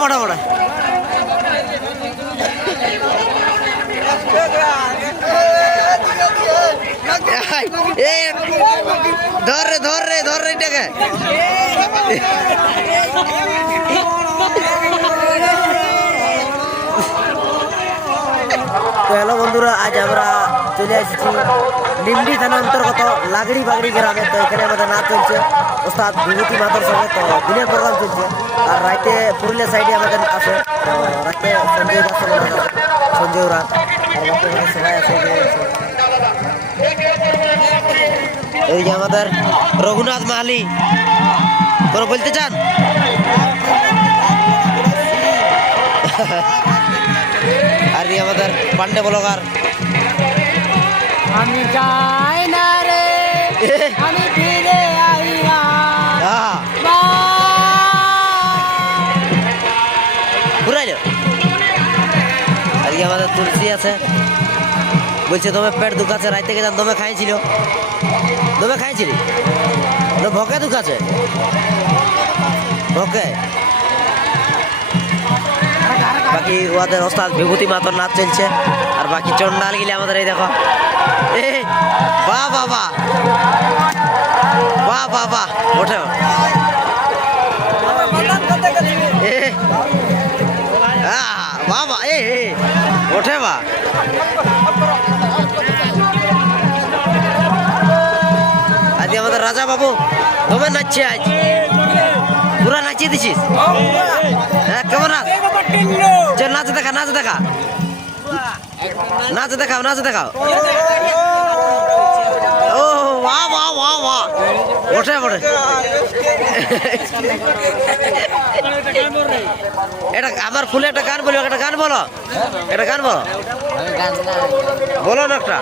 মোটা মোটা ধর রে ধর রে ধর রে এটাকে তো হ্যালো বন্ধুরা, আজ আমরা চলে এসেছি নিমডি থানা অন্তর্গত লাগড়ি বাগড়ি গ্রামে। তো এখানে আমাদের নাচ চলছে ওস্তাদ বিভূতি মাতার সঙ্গে। তো দিনের প্রোগ্রাম চলছে আর রাইতে পুরুলিয়া সাইডে আমাদের আছে। তো রাতে সঞ্জয় দাস সঞ্জয় রাত আর বাকি সবাই আছে। এই যে আমাদের রঘুনাথ মাহালি, তোরা বলতে চান? আর আমাদের পান্ডে ব্লগার। আমি যাই না রে, আমি ফিরে আই না। পুরাইল। আর আমাদের তুলসী আছে, বলছে তোমার পেট দুখাচ্ছে, রাইতে গেছিলাম দমে খাইছিল, দমে খাইছিলি তো ভকে দুখাচ্ছে ভকে। বাকি ওদের ওস্তাদ বিভূতি মাতার নাচ চলছে আর বাকি চন্ডাল গিলে আমাদের এই দেখো। এ বাহ বাহ বাহ বাহ বাহ বাহ ওঠে বাবা এ ওঠে বা। আজ আমাদের রাজা বাবু তবে নাচছে, আজ পুরা নাচিয়ে দিছিস। হ্যাঁ কেমন নাচ? নাচ দেখা নাচ দেখা নাচ দেখাও নাচ দেখাও। ও বাহ বাহ বাহ বাহ ওঠে ওঠে। এটা আমার ফুলে একটা গান বলো, একটা গান বলো, একটা গান বলো, বলো না একটা।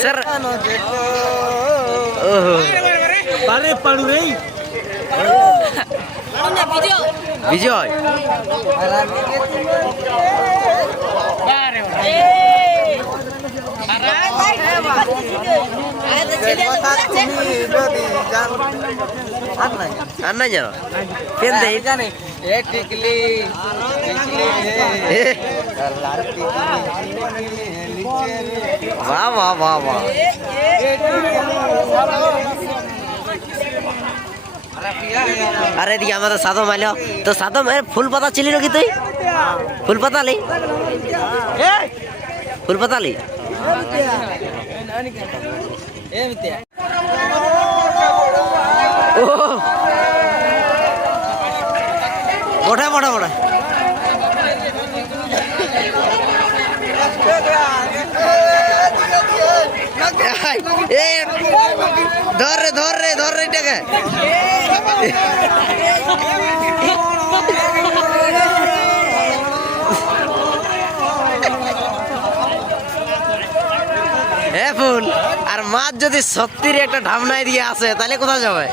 স্যার বিজয় আর নাই জানো কেন দেই জানে টিকলি বাহ বাহ বাহ বাহ। আরে এদিকে আমাদের সাদো মাইল। তো সাদো ফুল পাতা ছিলি নাকি তুই? ফুল পাতা লি, ফুল পাতা লি। মোটা মোটা মোটা ধর রে ধর রে ধর রে এটাকে। হ্যাঁ ফুল আর মাছ যদি সত্যির একটা ঢামনায় দিয়ে আসে তাহলে কোথায় যাবে?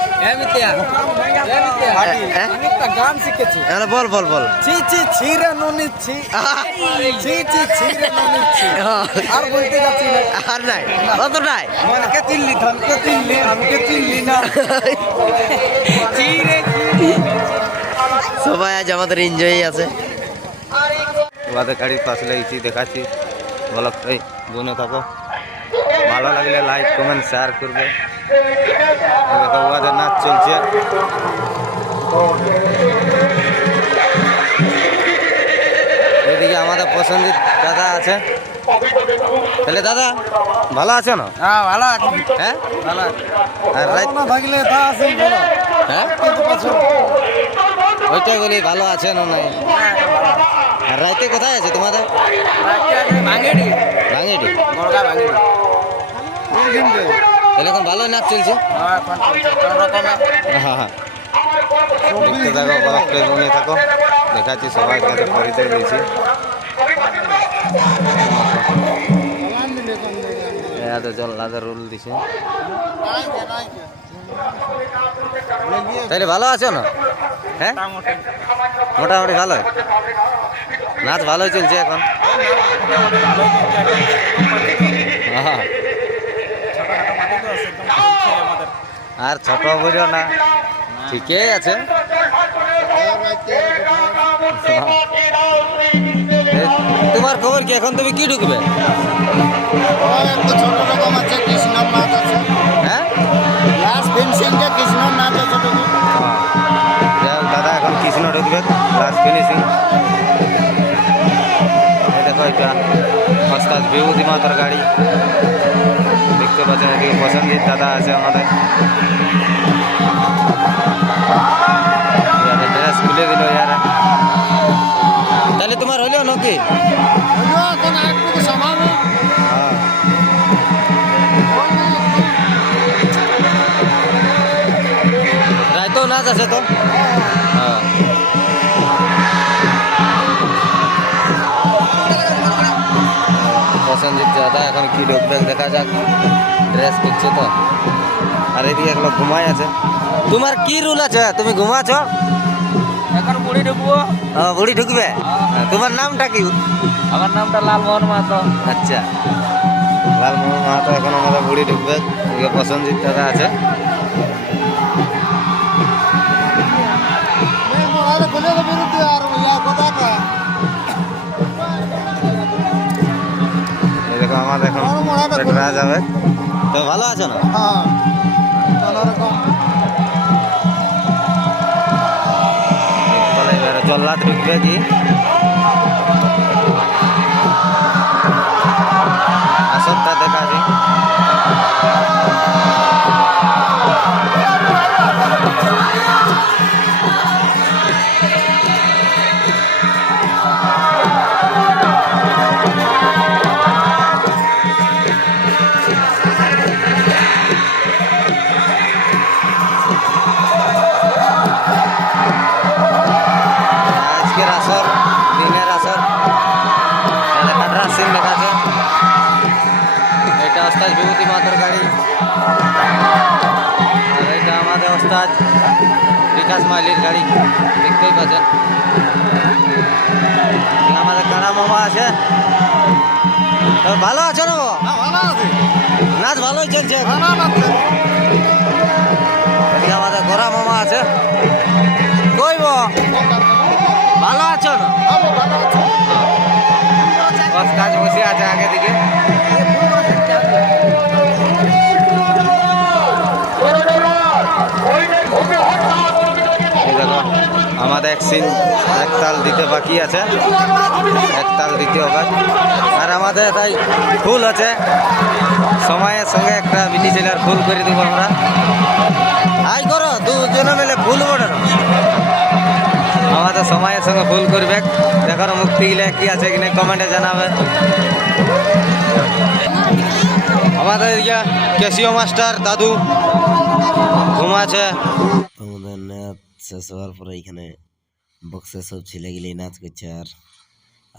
গান শিখেছি, বল বল বল। আর বলতে যাচ্ছি না, আর নাই অতটাই মনকে চিনলি ধনকে চিনলি আমাকে চিনলি না। সবাই আজ আমাদের এনজয় আছে। ওদের গাড়ির পাশে লেগেছি, দেখাচ্ছি ব্লগটাই বনে থাকো। ভালো লাগলে লাইক কমেন্ট শেয়ার করবে। দেখো ওদের নাচ চলছে। এদিকে আমাদের পছন্দের দাদা আছে। তাহলে দাদা ভালো আছে না? হ্যাঁ ভালো আছে। হ্যাঁ ভালো আছে। আর রাত ভাগলে তা আছে বলো। হ্যাঁ ওইটাই বলি ভালো আছে না নাই। আর রাইতে কোথায় আছে তোমাদের? ভাঙেডি ভাঙেডি বড়গা ভাঙেডি। তাহলে এখন ভালো নাচ চলছে। হ্যাঁ কোন রকমে। হ্যাঁ হ্যাঁ দেখতে থাকো, ব্লগটা বনে থাকো। দেখাচ্ছি সবাই কাছে পরিচয় দিয়েছি। জল আদা রোল দিছে। তাহলে ভালো আছো না? হ্যাঁ মোটামুটি ভালো নাচ ভালোই চলছে এখন। আর ছোট বলিও না, ঠিকই আছে। তোমার খবর কি, এখন তুমি কি ঢুকবে? ছোট রকম আছে, কৃষ্ণর নাচ আছে, হ্যাঁ লাস্ট ফিনিশিংটা কৃষ্ণর নাচ আছে ছোট। যাই হোক, দাদা এখন কৃষ্ণ ঢুকবে লাস্ট ফিনিশিং। দেখো এটা ওস্তাদ বিভূতি মাতার গাড়ি দেখতে পাচ্ছেন। এদিকে পছন্দের দাদা আছে আমাদের, ড্রেস খুলে দিল ইয়ারা। তাহলে তোমার হইলো নাকি? এখন একটু সামান্য হ্যাঁ রাইতেও নাচ আছে তো। হ্যাঁ পছন্দের দাদা এখন কি ঢুকবে দেখা যাক, ড্রেস করছে তো। আর এদিকে এগুলো ঘুমাই আছে। তোমার কি রুল আছে, তুমি ঘুমাচ্ছ? এখন মুড়ি ঢুকবো। বুড়ি ঢুকবে? তোমার নামটা কি? আমার নামটা লালমোহন মাহাতো। আচ্ছা, লালমোহন মাহাতো। এখন আমাদের বুড়ি ঢুকবে, এদিকে পছন্দের দাদা আছে। বিরুদ্ধে আর কথাটা এই দেখো আমাদের এখন পেটরা যাবে। তো ভালো আছো না? হ্যাঁ কোনোরকম বলে এবারে জল্লাদ ঢুকবে কি? আসরটা দেখা যায়। আজকের আসর, দিনের আসর, কাটরা সিন লেখা আছে। এটা ওস্তাদ বিভূতি মাতার গাড়ি, আর এটা আমাদের ওস্তাদ বিকাশ মালির গাড়ি দেখতেই পাচ্ছেন। আমাদের কানা মামা আছে। তো ভালো আছো না? ভালো আছে, নাচ ভালোই চলছে। ভালো লাগছে। এদিকে আমাদের গোরা মামা আছে। কইব ভালো আছো না? বস কাজ বসে আছে আগে দিকে। এই দেখো আমাদের এক সিন এক তাল দিতে বাকি আছে, এক তাল দিতে হবে। আর আমাদের তাই ফুল আছে, সময়ের সঙ্গে একটা বিটি ছেলের ফুল করে দেবো আমরা। আই করো দুজন মিলে ফুল বটে আমাদের সময়ের সঙ্গে ফুল করবে। দেখার মুক্তি গেলে কি আছে কিনা কমেন্টে জানাবে। আমাদের এদিকে ক্যাসিও মাস্টার দাদু ঘুমাচ্ছে। আমাদের নাচ শেষ হওয়ার পরে এখানে বক্সে সব ছেলেগুলি নাচ করছে। আর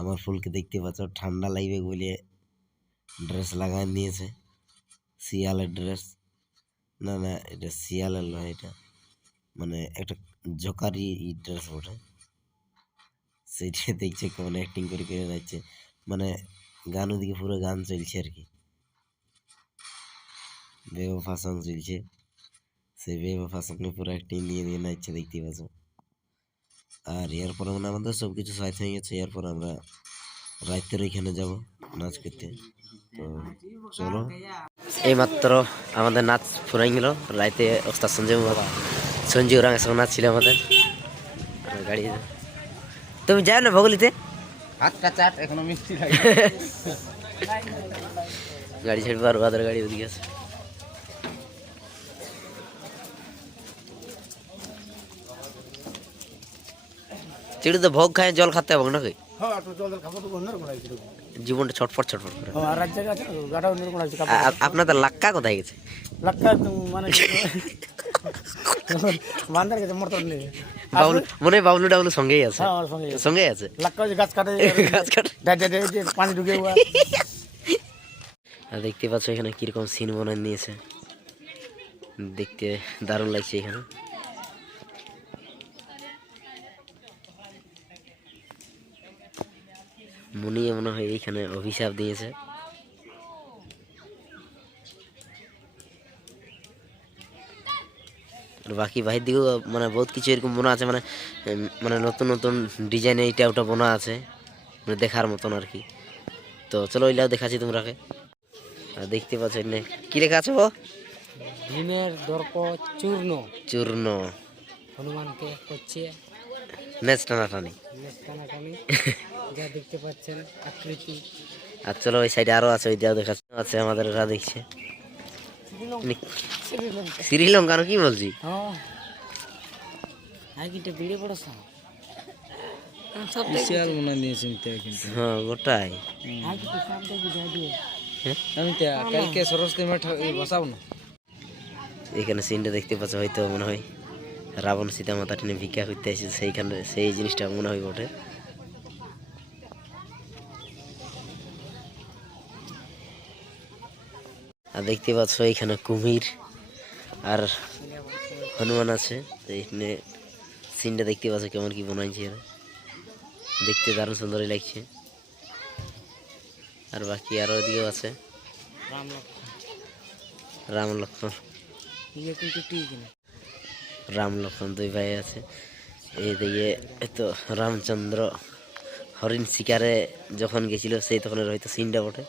আমার ফুলকে দেখতে পাচ্ছ, ঠান্ডা লাগবে বলে ড্রেস লাগাই নিয়েছে, শিয়ালের ড্রেস। না না, এটা শিয়ালের নয়, এটা মানে একটা জকারি ড্রেস ওঠে, সেইটা দেখছে কেমন অ্যাক্টিং করে করে যাচ্ছে। মানে গান ওদিকে পুরো গান চলছে আর কি, বেওয়ফা সং চলছে। সেই বেওয়ফা সঙ্গে পুরো অ্যাক্টিং দিয়ে দিয়ে নাচছে, দেখতে পাচ্ছ। আর এরপর মানে আমাদের সব কিছু সাইড হয়ে গেছে। এরপর আমরা রাতের ওইখানে যাব নাচ করতে। তো চলো, এইমাত্র আমাদের নাচ ফুরাই গেল। রাতে ওস্তাদ সঞ্জীব রাঙের সঙ্গে নাচ ছিল আমাদের গাড়ি। তুমি যাও না ভগলিতে? হাতটা চাট, এখনো মিষ্টি লাগে। গাড়ি ছাড়বে আর ওদের গাড়ি ওদিকে আছে। চিড়ি তো ভোগ খায়, জল খাতে হবে নাকি? হ্যাঁ, একটু জল খাবো তো অন্যরকম লাগছে। জীবনটা ছটফট ছটফট করে। আর এক জায়গা আছে, গাটা অন্যরকম লাগছে। আপনাদের লাক্কা কোথায় গেছে? লাগছে মানে বান্দার গেছে মোটর নিয়ে। বাবলু মনে হয় বাবলু ডাবলু সঙ্গেই আছে। হ্যাঁ, আমার সঙ্গে সঙ্গেই আছে। লাগছে গাছ কাটে, গাছ কাটে। পানি ঢুকে হুয়া। আর দেখতে পাচ্ছ এখানে কিরকম সিন বানায় নিয়েছে, দেখতে দারুণ লাগছে এখানে। মুনি মনে হয় এইখানে অভিশাপ দিয়েছে। আর বাকি বাহির দিকেও মানে বহুত কিছু এরকম বোনা আছে, মানে মানে নতুন নতুন ডিজাইনে এইটা ওটা বোনা আছে, মানে দেখার মতন আর কি। তো চলো ওইটাও দেখাচ্ছি তোমরাকে। আর দেখতে পাচ্ছ এখানে কি লেখা আছে গো? ভীমের দর্প চূর্ণ চূর্ণ হনুমানকে করছে নেচ টানাটানি। টানাটানি, যা দেখতে পাচ্ছেন আকৃতি। আর চলো ওই সাইডে আরো আছে, ওইটাও দেখাচ্ছে আছে আমাদের, ওরা দেখছে। শ্রীলঙ্কা কি বলছি? হ্যাঁ আগে ভিড়ে পড়ো সব বিশাল মনে নিয়েছেন কিন্তু হ্যাঁ গোটাই। আগে তো সব দেখি যা দিয়ে আমি কালকে সরস্বতী মাঠ বসাবো না। এখানে সিনটা দেখতে পাচ্ছ, হয়তো মনে হয় রাবণ সীতা মাতা টেনে ভিক্ষা করতে এসেছে, সেইখানে সেই জিনিসটা মনে হয় বটে। আর দেখতে পাচ্ছ এখানে কুমির আর হনুমান আছে। তো এখানে সিনটা দেখতে পাচ্ছ কেমন কি বানাইছে, এরা দেখতে দারুণ সুন্দরই লাগছে। আর বাকি আরো ওদিকেও আছে রাম লক্ষ্মণ রাম লক্ষ্মণ। ইয়ে কিন্তু ঠিক না। রাম লক্ষ্মণ দুই ভাই আছে। এইদিকে তো রামচন্দ্র হরিণ শিকারে যখন গেছিল সেই তখন হয়তো সিনটা বটে।